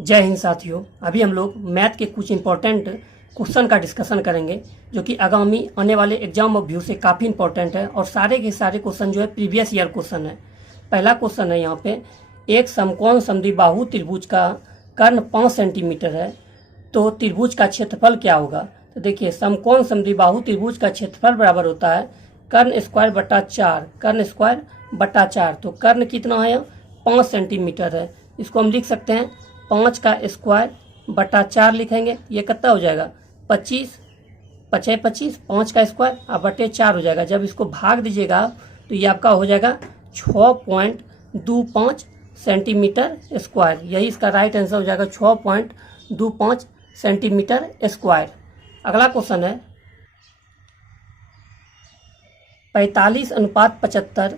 जय हिंद साथियों। अभी हम लोग मैथ के कुछ इंपॉर्टेंट क्वेश्चन का डिस्कशन करेंगे जो कि आगामी आने वाले एग्जाम ऑफ व्यू से काफ़ी इंपॉर्टेंट है और सारे के सारे क्वेश्चन जो है प्रीवियस ईयर क्वेश्चन है। पहला क्वेश्चन है यहाँ पे, एक समकोण समद्विबाहु त्रिभुज का कर्ण 5 सेंटीमीटर है तो त्रिभुज का क्षेत्रफल क्या होगा। तो देखिए, समकोण समद्विबाहु त्रिभुज का क्षेत्रफल बराबर होता है कर्ण स्क्वायर बटा 4, कर्ण स्क्वायर बटा 4। तो कर्ण कितना है, 5 सेंटीमीटर है। इसको हम लिख सकते हैं 5 का स्क्वायर बटा 4 लिखेंगे। ये कितना हो जाएगा, 25, 5 25, 5 का स्क्वायर और बटे 4 हो जाएगा। जब इसको भाग दीजिएगा तो ये आपका हो जाएगा 6.25 सेंटीमीटर स्क्वायर। यही इसका राइट आंसर हो जाएगा, 6.25 सेंटीमीटर स्क्वायर। अगला क्वेश्चन है 45:75,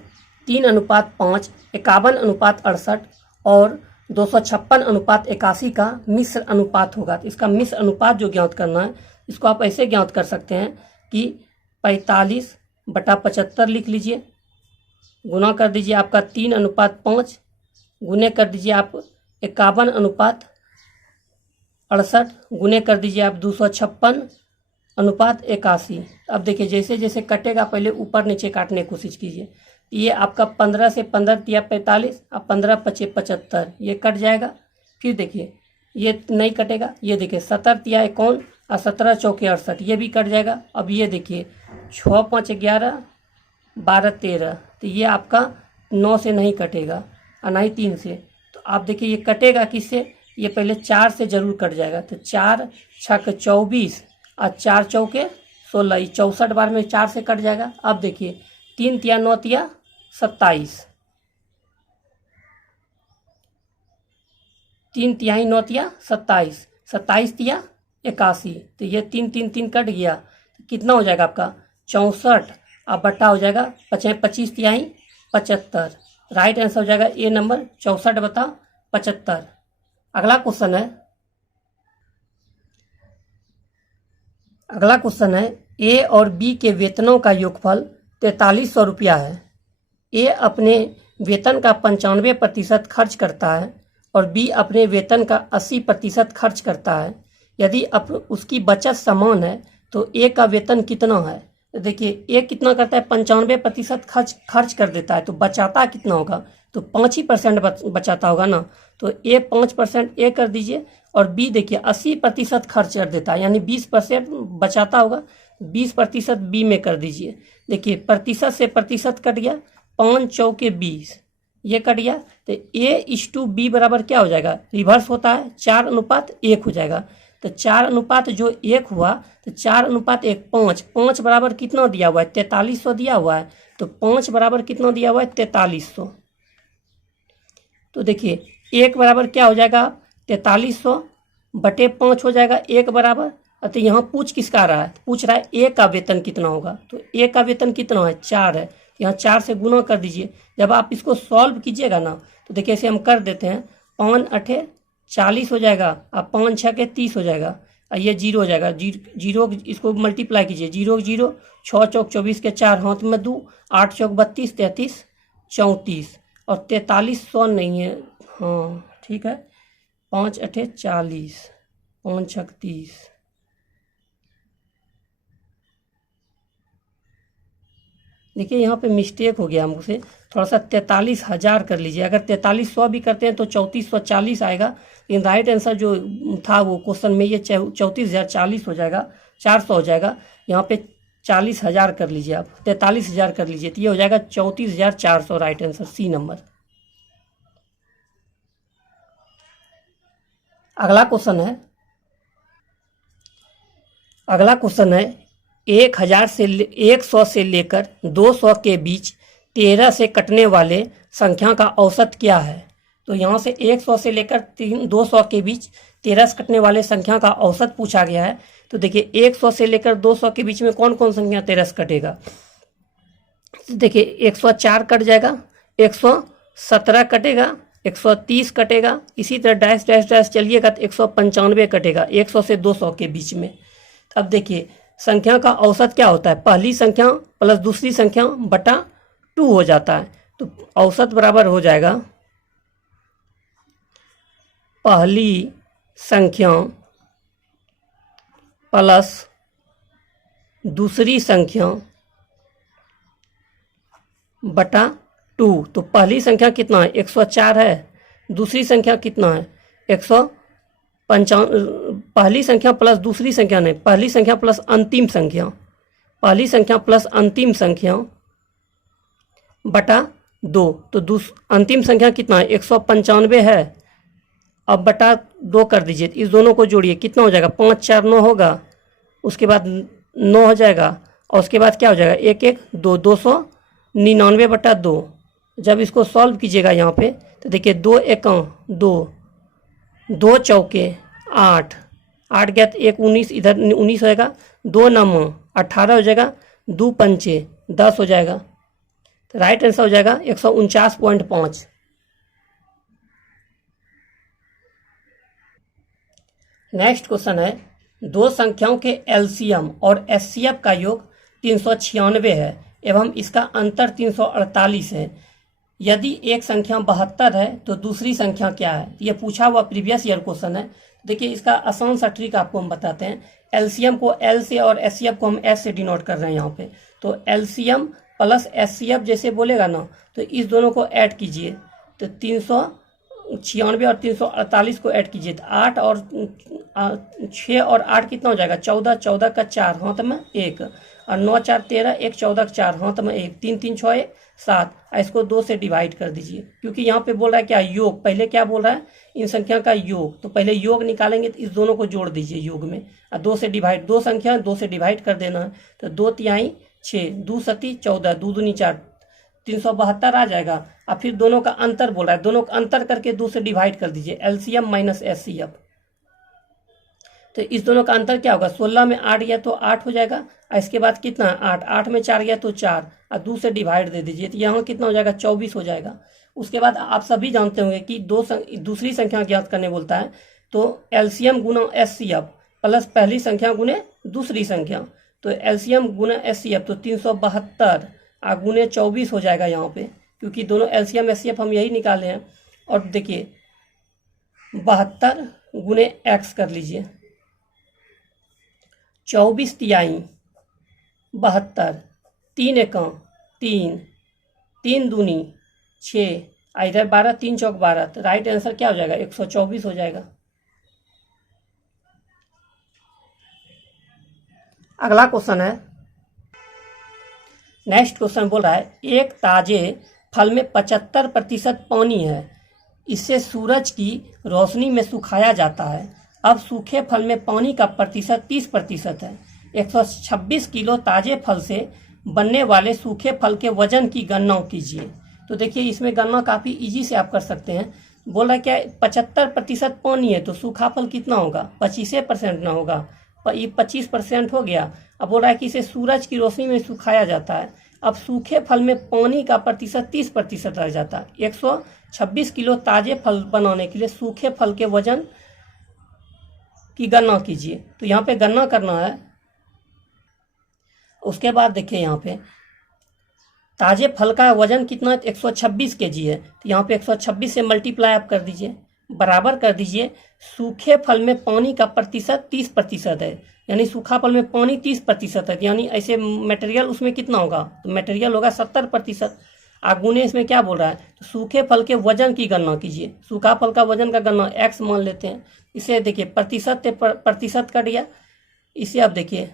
3:5, 51:68 और 256:81 का मिश्र अनुपात होगा। तो इसका मिश्र अनुपात जो ज्ञात करना है, इसको आप ऐसे ज्ञात कर सकते हैं कि 45/75 लिख लीजिए, गुना कर दीजिए आपका 3:5, गुने कर दीजिए आप 51:68, गुने कर दीजिए आप 256:81। अब देखिए जैसे जैसे कटेगा पहले ऊपर नीचे काटने की कोशिश कीजिए। ये आपका 15 से 15 तिया 45 और 15 पचे 75, ये कट जाएगा। फिर देखिए ये नहीं कटेगा, ये देखिए 17 तिया 51 और 17 चौके 68, ये भी कट जाएगा। अब ये देखिए 6 5 11 12 13, तो ये आपका 9 से नहीं कटेगा और ना ही 3 से। तो आप देखिए ये कटेगा किससे, ये पहले 4 से जरूर कट जाएगा। तो 4 छक 24 और 4 चौके 16, 64 बार में 4 से कट जाएगा। अब देखिए 3 तिया 9 तिया 27, 3 तिहाई 9 तिया 27, 27 तिया 81, तो ये 3 3 3 कट गया। तो कितना हो जाएगा आपका 64 और बट्टा हो जाएगा 25 तिहाई 75। राइट आंसर हो जाएगा ए नंबर 64/75। अगला क्वेश्चन है ए और बी के वेतनों का योगफल 4300 रुपया है। ए अपने वेतन का 95% खर्च करता है और बी अपने वेतन का 80% खर्च करता है। यदि उसकी बचत समान है तो ए का वेतन कितना है। तो देखिए ए कितना करता है, 95% खर्च कर देता है, तो बचाता कितना होगा, तो 5 ही % बचाता होगा ना। तो ए 5% ए कर दीजिए और बी देखिए 80% खर्च कर देता है, यानी 20% बचाता होगा, 20% बी में कर दीजिए। देखिए प्रतिशत से प्रतिशत कट गया, 5 चौके 20, ये कट गया। तो A/B बराबर क्या हो जाएगा, रिवर्स होता है, 4:1 हो जाएगा। तो 4 जो 1 हुआ, तो 4:1 5 बराबर कितना दिया हुआ है, 4300 दिया हुआ है। तो 5 बराबर कितना दिया हुआ है, 4300। तो देखिए 1 बराबर क्या हो जाएगा, 4300 बटे 5 हो जाएगा 1 बराबर। तो यहाँ पूछ किसका रहा है, पूछ रहा है ए का वेतन कितना होगा। तो ए का वेतन कितना है, 4 है, यहाँ 4 से गुना कर दीजिए। जब आप इसको सॉल्व कीजिएगा ना, तो देखिए ऐसे हम कर देते हैं, 5 8 40 हो जाएगा और 5 6 30 हो जाएगा और ये 0 हो जाएगा। जीरो इसको मल्टीप्लाई कीजिए, 0 0, 6 चौक 24 के 4 हाथ में 2, 8 चौक 32, 33 34 और 4300 नहीं है, हाँ ठीक है, 5 8 40, 5 6 30। देखिए यहाँ पे मिस्टेक हो गया हमसे, थोड़ा सा 43,000 कर लीजिए। अगर 4300 भी करते हैं तो 3440 आएगा, लेकिन राइट आंसर जो था वो क्वेश्चन में ये 34,040 हो जाएगा, 400 हो जाएगा। यहाँ पे 40,000 कर लीजिए आप, 43,000 कर लीजिए, तो ये हो जाएगा 34,400, राइट आंसर सी नंबर। अगला क्वेश्चन है 1,000 से 100 से लेकर 200 के बीच 13 से कटने वाले संख्या का औसत क्या है। तो यहाँ से 100 से लेकर 200 के बीच 13 से कटने वाले संख्या का औसत पूछा गया है। तो देखिए 100 से लेकर 200 के बीच में कौन कौन संख्या 13 से कटेगा। देखिए 104 कट जाएगा, 117 कटेगा, 130 कटेगा, इसी तरह डैश डैश डैश चलिएगा तो 195 कटेगा 100 से 200 के बीच में। अब देखिए संख्या का औसत क्या होता है, पहली संख्या प्लस दूसरी संख्या बटा 2 हो जाता है। तो औसत बराबर हो जाएगा पहली संख्या प्लस दूसरी संख्या बटा 2। तो पहली संख्या कितना है 104 है, दूसरी संख्या कितना है 155। पहली संख्या प्लस दूसरी संख्या नहीं, पहली संख्या प्लस अंतिम संख्या, पहली संख्या प्लस अंतिम संख्या बटा 2। तो अंतिम संख्या कितना है 195 है। अब बटा 2 कर दीजिए, इस दोनों को जोड़िए, कितना हो जाएगा 5 4 9 होगा, उसके बाद 9 हो जाएगा, और उसके बाद क्या हो जाएगा 1 1 2 299 बटा 2। जब इसको सॉल्व कीजिएगा यहाँ पे तो देखिए 2 1 2, 2 चौके 8, 8 गया तो 1 19, इधर 19 होएगा, 2 9 18 हो जाएगा, 2 पंचे 10 हो जाएगा। तो राइट आंसर हो जाएगा 149.5। नेक्स्ट क्वेश्चन है, दो संख्याओं के एलसीएम और एचसीएफ का योग 396 है एवं इसका अंतर 348 है। यदि एक संख्या 72 है तो दूसरी संख्या क्या है? ये पूछा हुआ प्रीवियस ईयर क्वेश्चन है। देखिए इसका आसान सा ट्रिक आपको हम बताते हैं। एलसीएम को एल से और एचसीएफ को हम एस से डिनोट कर रहे हैं यहाँ पे। तो एलसीएम प्लस एचसीएफ जैसे बोलेगा ना, तो इस दोनों को ऐड कीजिए, तो 396 और 348 को ऐड कीजिए, तो 8 और 6 और 8 कितना हो जाएगा 14, 14 का 4 हाथ में 1, और 9 4 13, 1 14 का 4 हाथ में 1, 3 3 6 7। इसको 2 से डिवाइड कर दीजिए, क्योंकि यहाँ पे बोल रहा है क्या योग, पहले क्या बोल रहा है इन संख्या का योग, तो पहले योग निकालेंगे तो इस दोनों को जोड़ दीजिए योग में, और 2 से डिवाइड, 2 संख्या 2 से डिवाइड कर देना है, तो 2 तिहाई 6, 2 सती 14, 2 दूनी 4, 372 आ जाएगा। और फिर दोनों का अंतर बोल रहा है, दोनों का अंतर करके 2 से डिवाइड कर दीजिए, एलसीएम माइनस एचसीएफ। तो इस दोनों का अंतर क्या होगा, 16 में 8 गया तो 8 हो जाएगा, और इसके बाद कितना 8, 8 में 4 गया तो 4, और 2 से डिवाइड दे दीजिए, तो यहाँ कितना हो जाएगा 24 हो जाएगा। उसके बाद आप सभी जानते होंगे कि दूसरी संख्या ज्ञात करने बोलता है, तो एलसीएम गुना एचसीएफ प्लस पहली संख्या गुने दूसरी संख्या, तो एलसीएम गुना एचसीएफ तो 372 और गुने 24 हो जाएगा यहाँ पे, क्योंकि दोनों एलसीएम एचसीएफ हम यही निकाले हैं। और देखिए 72 गुने एक्स कर लीजिए, 24 तिहाई 72, 3 एकम 3, 3 दूनी 6, इधर 12, 3 चौक 12, तो राइट आंसर क्या हो जाएगा 124 हो जाएगा। अगला क्वेश्चन है, नेक्स्ट क्वेश्चन बोल रहा है, एक ताजे फल में 75% पानी है, इससे सूरज की रोशनी में सुखाया जाता है। अब सूखे फल में पानी का प्रतिशत 30% है। 126 किलो ताजे फल से बनने वाले सूखे फल के वजन की गणना कीजिए। तो देखिए इसमें गणना काफ़ी इजी से आप कर सकते हैं। बोल रहा है क्या 75% पानी है, तो सूखा फल कितना होगा 25% ना होगा, ये 25% हो गया। अब बोल रहा है कि इसे सूरज की रोशनी में सुखाया जाता है। अब सूखे फल में पानी का प्रतिशत 30% रह जाता है। 126 किलो ताजे फल बनाने के लिए सूखे फल के वजन की गणना कीजिए। तो यहाँ पे गणना करना है। उसके बाद देखिए यहाँ पे ताजे फल का वजन कितना 126 kg है, तो यहाँ पे 126 से मल्टीप्लाई आप कर दीजिए, बराबर कर दीजिए सूखे फल में पानी का प्रतिशत 30% है, यानी सूखा फल में पानी 30% है, यानी ऐसे मटेरियल उसमें कितना होगा, तो मटेरियल होगा 70%। आगुने इसमें क्या बोल रहा है, तो सूखे फल के वजन की गणना कीजिए। सूखा फल का वजन का गणना x मान लेते हैं। इसे देखिए प्रतिशत से प्रतिशत कट गया, इसे आप देखिए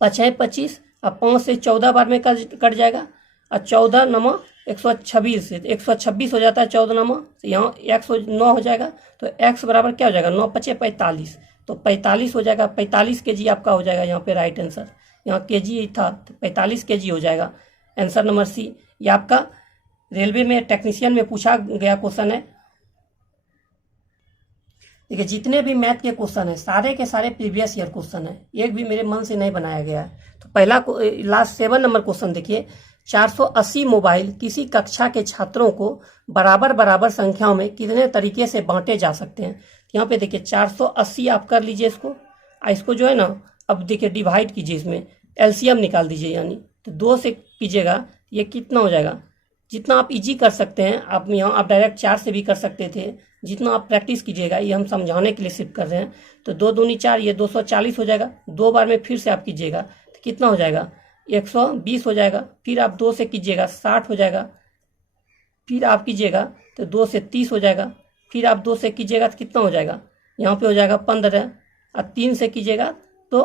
5 25 और 5 से 14 बार में कट जाएगा, और 14 नमा 126 से 126 हो जाता है, 14 नमा तो यहाँ 109 हो जाएगा। तो x बराबर क्या हो जाएगा 9 5 45, तो 45 हो जाएगा। 45 kg आपका हो जाएगा यहाँ पे राइट आंसर। यहाँ kg था तो 45 kg हो जाएगा आंसर नंबर सी। ये आपका रेलवे में टेक्नीशियन में पूछा गया क्वेश्चन है। देखिए जितने भी मैथ के क्वेश्चन है सारे के सारे प्रीवियस ईयर क्वेश्चन है, एक भी मेरे मन से नहीं बनाया गया है। तो पहला लास्ट 7 नंबर क्वेश्चन देखिए, 480 मोबाइल किसी कक्षा के छात्रों को बराबर बराबर संख्याओं में कितने तरीके से बांटे जा सकते हैं। यहाँ पे देखिए 480 आप कर लीजिए इसको जो है ना, अब देखिए डिवाइड कीजिए, इसमें एलसीएम निकाल दीजिए, यानी तो 2 से कीजिएगा, ये कितना हो जाएगा जितना आप इजी कर सकते हैं, आप यहाँ आप डायरेक्ट 4 से भी कर सकते थे, जितना आप प्रैक्टिस कीजिएगा, ये हम समझाने के लिए सिर्फ कर रहे हैं। तो 2 दूनी 4, ये 240 हो जाएगा। 2 बार में फिर से आप कीजिएगा तो कितना हो जाएगा, 120 हो जाएगा। फिर आप 2 से कीजिएगा 60 हो जाएगा। फिर आप कीजिएगा तो 2 से 30 हो जाएगा। फिर आप 2 से कीजिएगा तो कितना हो जाएगा, यहाँ पे हो जाएगा 15। और 3 से कीजिएगा तो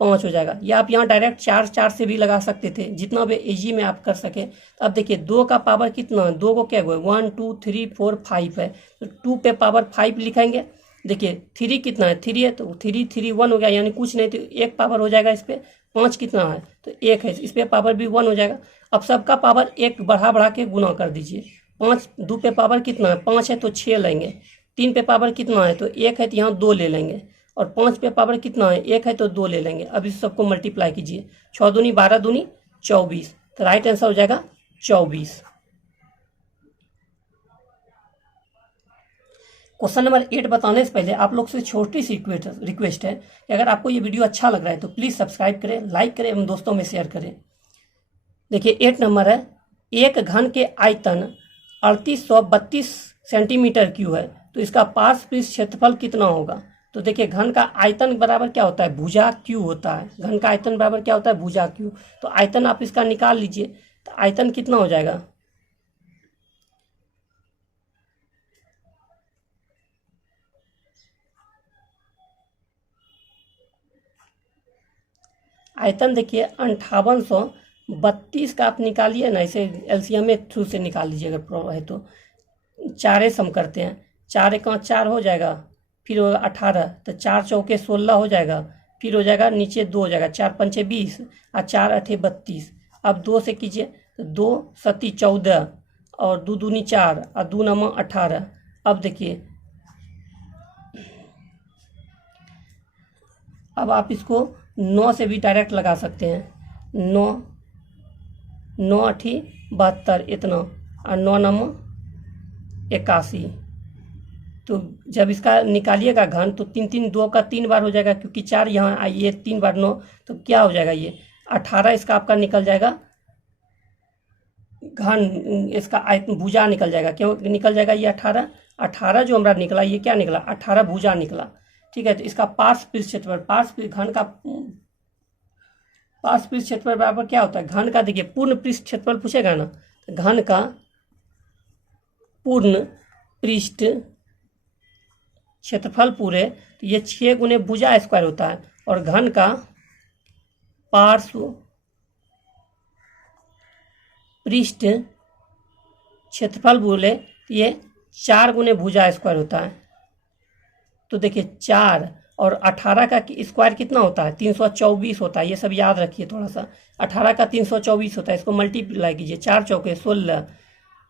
5 हो जाएगा। या आप यहाँ डायरेक्ट 4 से भी लगा सकते थे, जितना भी इजी में आप कर सके। अब देखिए 2 का पावर कितना है, 2 को क्या हुआ, 1 2 3 4 5 है, तो 2 पे पावर 5 लिखेंगे। देखिए 3 कितना है, 3 है, तो 3 3 1 हो गया, यानी कुछ नहीं, तो 1 पावर हो जाएगा इस पर। 5 कितना है, तो 1 है, इस पर पावर भी 1 हो जाएगा। अब सबका पावर 1 बढ़ा के गुना कर दीजिए। 5 2 पे पावर कितना है, 5 है तो 6 लेंगे। 3 पे पावर कितना है, तो 1 है, तो यहाँ 2 ले लेंगे। और 5 पे पावर कितना है, 1 है, तो 2 ले लेंगे। अब इस सबको मल्टीप्लाई कीजिए, 6 दूनी 12 दूनी 24, तो राइट आंसर हो जाएगा 24। क्वेश्चन नंबर 8 बताने से पहले आप लोग से छोटी सी रिक्वेस्ट है कि अगर आपको ये वीडियो अच्छा लग रहा है तो प्लीज़ सब्सक्राइब करें, लाइक करें एवं दोस्तों में शेयर करें। देखिए 8 नंबर है, एक घन के आयतन 3832 सेंटीमीटर क्यूब है, तो इसका पार्श्व क्षेत्रफल कितना होगा। तो देखिए घन का आयतन बराबर क्या होता है, भुजा क्यू होता है। घन का आयतन बराबर क्या होता है, भुजा क्यू। तो आयतन आप इसका निकाल लीजिए, तो आयतन कितना हो जाएगा, आयतन देखिए 5832 का आप निकालिए ना, इसे एलसीएम में थ्रू से निकाल लीजिए अगर प्रॉब्लम है तो। 4 सम करते हैं, 4 एक 4 हो जाएगा, फिर होगा 18, तो 4 चौके 16 हो जाएगा। फिर हो जाएगा नीचे 2 हो जाएगा, 4 पंचे 20 और 4 अठे 32। अब 2 से कीजिए तो 2 सती 14 और 2 दूनी 4 और 2 नम 18। अब देखिए अब आप इसको 9 से भी डायरेक्ट लगा सकते हैं। 9 अठी 72 इतना, और 9 नम 81। तो जब इसका निकालिएगा घन तो 3 3 2 का 3 बार हो जाएगा, क्योंकि 4 यहाँ आइए 3 बार 9, तो क्या हो जाएगा, ये 18 इसका आपका निकल जाएगा। घन इसका आयतन भुजा निकल जाएगा, क्यों निकल जाएगा ये 18 जो हमारा निकला, ये क्या निकला, 18 भुजा निकला। ठीक है, तो इसका पार्श्व क्षेत्रफल, पार्श्व घन का पार्श्व क्षेत्रफल बराबर क्या होता है, घन का देखिए पूर्ण पृष्ठ क्षेत्रफल पूछेगा ना, घन का पूर्ण पृष्ठ क्षेत्रफल पूरे, तो ये 6 गुने भुजा स्क्वायर होता है। और घन का पार्श्व पृष्ठ क्षेत्रफल बोले तो ये 4 गुने भुजा स्क्वायर होता है। तो देखिए 4 और 18 का स्क्वायर कितना होता है, 324 होता है। ये सब याद रखिए थोड़ा सा, 18 का 324 होता है। इसको मल्टीप्लाई कीजिए, 4 चौके 16,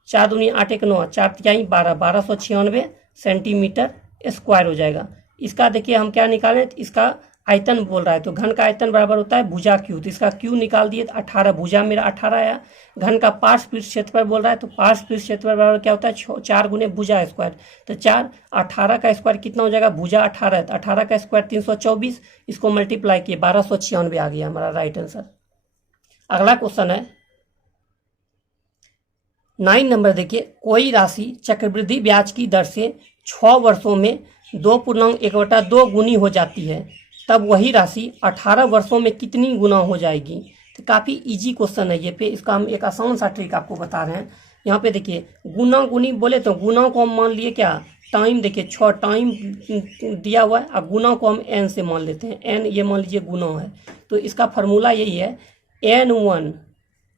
4 दूनी 8 एक 9, 4 तिहाई 12, 1296 सेंटीमीटर स्क्वायर हो जाएगा। इसका देखिए हम क्या निकालें, इसका आयतन बोल रहा है, तो घन का आयतन बराबर होता है भुजा क्यू, तो इसका क्यू निकाल दिए, 18 भुजा मेरा 18 आया। घन का पार्श्व पृष्ठ क्षेत्रफल बोल रहा है, तो पार्श्व पृष्ठ क्षेत्रफल बराबर क्या होता है, 4 गुने भुजा स्क्वायर। तो 4 18 का स्क्वायर कितना हो जाएगा, भुजा 18, तो 18 का स्क्वायर 324, इसको मल्टीप्लाई किए 1296 आ गया हमारा राइट आंसर। अगला क्वेश्चन है 9 नंबर, देखिए कोई राशि चक्रवृद्धि ब्याज की दर से 6 वर्षों में 2.1/2 गुनी हो जाती है, तब वही राशि 18 वर्षों में कितनी गुना हो जाएगी। तो काफ़ी इजी क्वेश्चन है ये पे, इसका हम एक आसान सा ट्रिक आपको बता रहे हैं। यहाँ पे देखिए गुना गुनी बोले तो गुना को हम मान लिए क्या, टाइम, देखिए 6 टाइम दिया हुआ है, और गुना को हम n से मान लेते हैं। n ये मान लीजिए गुना है, तो इसका फार्मूला यही है, n1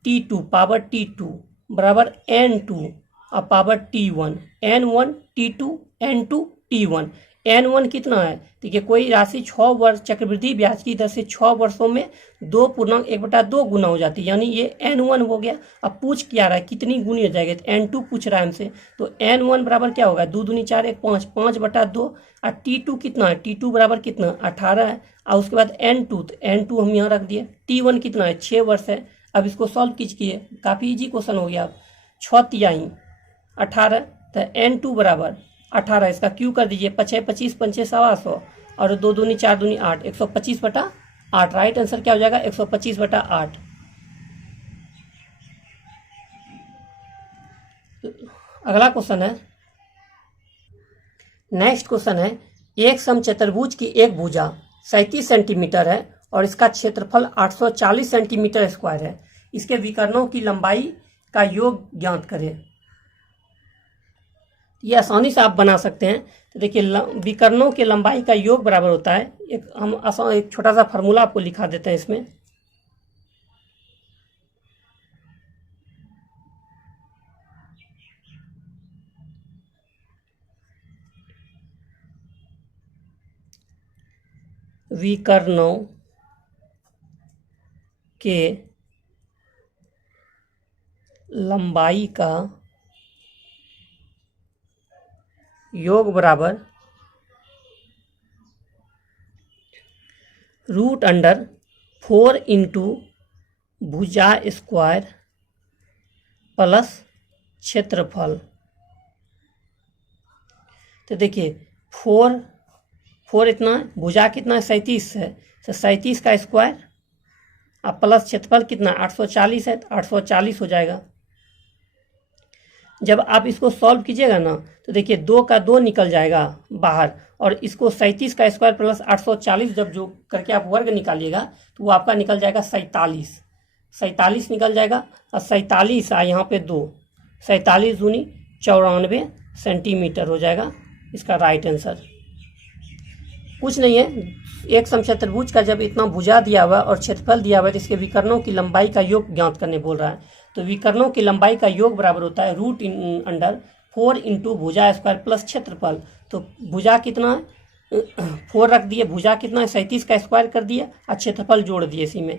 t2 पावर t2 बराबर n2 और power t1, n1 t2 n2 t1। n1 कितना है, देखिए कोई राशि 6 वर्ष चक्रवृद्धि ब्याज की दर से 6 वर्षों में 2.1/2 गुना हो जाती है, यानी ये n1 हो गया। अब पूछ क्या रहा है, कितनी गुनी हो जाएगी, तो n2 पूछ रहा है हमसे, तो n1 बराबर क्या होगा, 2 दूनी 4 1 5, 5/2। और t2 कितना है, t2 बराबर कितना 18 है। और उसके बाद n2, तो n2 हम यहाँ रख दिए। t1 कितना है, 6 वर्ष है। अब इसको सॉल्व कीजिए, काफ़ी इजी क्वेश्चन हो गया। 6 तिहाई 18, तो n2 बराबर 18, इसका क्यू कर दीजिए, 5 25 पंचे 125, और 2 दूनी 4 दूनी 8, 125/8। राइट आंसर क्या हो जाएगा, 125/8। अगला क्वेश्चन है, नेक्स्ट क्वेश्चन है, एक समचतुर्भुज की एक भुजा 37 सेंटीमीटर है और इसका क्षेत्रफल 840 सेंटीमीटर स्क्वायर है। इसके विकर्णों की लंबाई का योग ज्ञात करें। ये आसानी से आप बना सकते हैं। तो देखिए, विकर्णों के लंबाई का योग बराबर होता है, एक छोटा सा फार्मूला आपको लिखा देते हैं इसमें। विकर्णों के लंबाई का योग बराबर √4 इंटू भुजा स्क्वायर प्लस क्षेत्रफल। तो देखिए, 4 इतना, भुजा कितना है 37 है, तो 37 का स्क्वायर अब प्लस क्षेत्रफल कितना 840 है, तो 840 हो जाएगा। जब आप इसको सॉल्व कीजिएगा ना, तो देखिए 2 का 2 निकल जाएगा बाहर, और इसको 37 का स्क्वायर प्लस 840 जब जो करके आप वर्ग निकालिएगा तो वो आपका निकल जाएगा 47 निकल जाएगा। और 47 यहाँ पे 2, 47 दूनी 94 सेंटीमीटर हो जाएगा इसका राइट आंसर। कुछ नहीं है, एक समचतुर्भुज का जब इतना भुजा दिया हुआ और क्षेत्रफल दिया हुआ है तो इसके विकर्णों की लंबाई का योग ज्ञात करने बोल रहा है। तो विकर्णों की लंबाई का योग बराबर होता है √4 इंटू भुजा स्क्वायर प्लस क्षेत्रफल। तो भुजा कितना है 4 रख दिए, भुजा कितना है 37 का स्क्वायर कर दिए और क्षेत्रफल जोड़ दिए इसी में।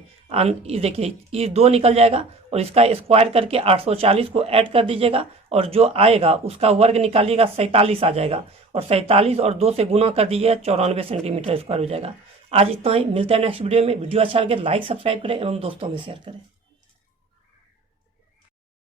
देखिए ये 2 निकल जाएगा और इसका स्क्वायर करके 840 को ऐड कर दीजिएगा और जो आएगा उसका वर्ग निकालिएगा 47 आ जाएगा, और 47 और 2 से गुना कर दीजिए 94 सेंटीमीटर स्क्वायर हो जाएगा। आज इतना ही, मिलते हैं नेक्स्ट वीडियो में। वीडियो अच्छा लगे लाइक सब्सक्राइब करें एवं दोस्तों में शेयर करें।